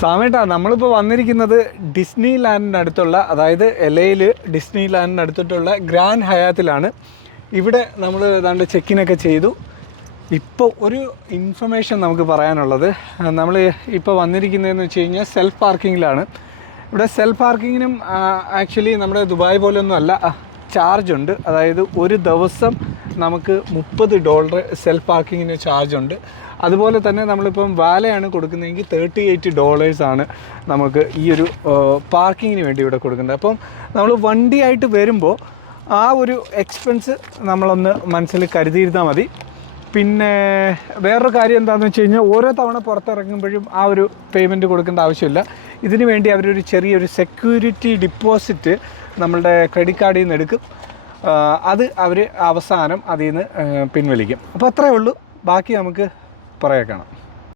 സാമേട്ടാ, നമ്മളിപ്പോൾ വന്നിരിക്കുന്നത് ഡിസ്നി ലാൻഡിനടുത്തുള്ള, അതായത് LAയിൽ ഡിസ്നി ലാൻഡിനടുത്തിട്ടുള്ള ഗ്രാൻഡ് ഹയാത്തിലാണ്. ഇവിടെ നമ്മൾ ഏതാണ്ട് ചെക്കിനൊക്കെ ചെയ്തു. ഇപ്പോൾ ഒരു ഇൻഫർമേഷൻ നമുക്ക് പറയാനുള്ളത്, നമ്മൾ ഇപ്പോൾ വന്നിരിക്കുന്നതെന്ന് വെച്ച് കഴിഞ്ഞാൽ സെൽഫ് പാർക്കിങ്ങിലാണ്. ഇവിടെ സെൽഫ് പാർക്കിങ്ങിനും ആക്ച്വലി നമ്മുടെ ദുബായ് പോലെയൊന്നും അല്ല, ചാർജ് ഉണ്ട്. അതായത് ഒരു ദിവസം നമുക്ക് $30 സെൽഫ് പാർക്കിങ്ങിന് ചാർജ് ഉണ്ട്. അതുപോലെ തന്നെ നമ്മളിപ്പം വാലയാണ് കൊടുക്കുന്നതെങ്കിൽ $38 ആണ് നമുക്ക് ഈ ഒരു പാർക്കിങ്ങിന് വേണ്ടി ഇവിടെ കൊടുക്കുന്നത്. അപ്പം നമ്മൾ വണ്ടിയായിട്ട് വരുമ്പോൾ ആ ഒരു എക്സ്പെൻസ് നമ്മളൊന്ന് മനസ്സിൽ കരുതിയിരുന്നാൽ മതി. പിന്നെ വേറൊരു കാര്യം എന്താണെന്ന് വെച്ച് കഴിഞ്ഞാൽ, ഓരോ തവണ പുറത്തിറങ്ങുമ്പോഴും ആ ഒരു പേയ്മെൻറ്റ് കൊടുക്കേണ്ട ആവശ്യമില്ല. ഇതിനു വേണ്ടി അവരൊരു ചെറിയൊരു സെക്യൂരിറ്റി ഡിപ്പോസിറ്റ് നമ്മളുടെ ക്രെഡിറ്റ് കാർഡിൽ നിന്ന് എടുക്കും. അത് അവർ അവസാനം അതിൽ നിന്ന് പിൻവലിക്കും. അപ്പോൾ അത്രയേ ഉള്ളൂ. ബാക്കി നമുക്ക് പറയാം.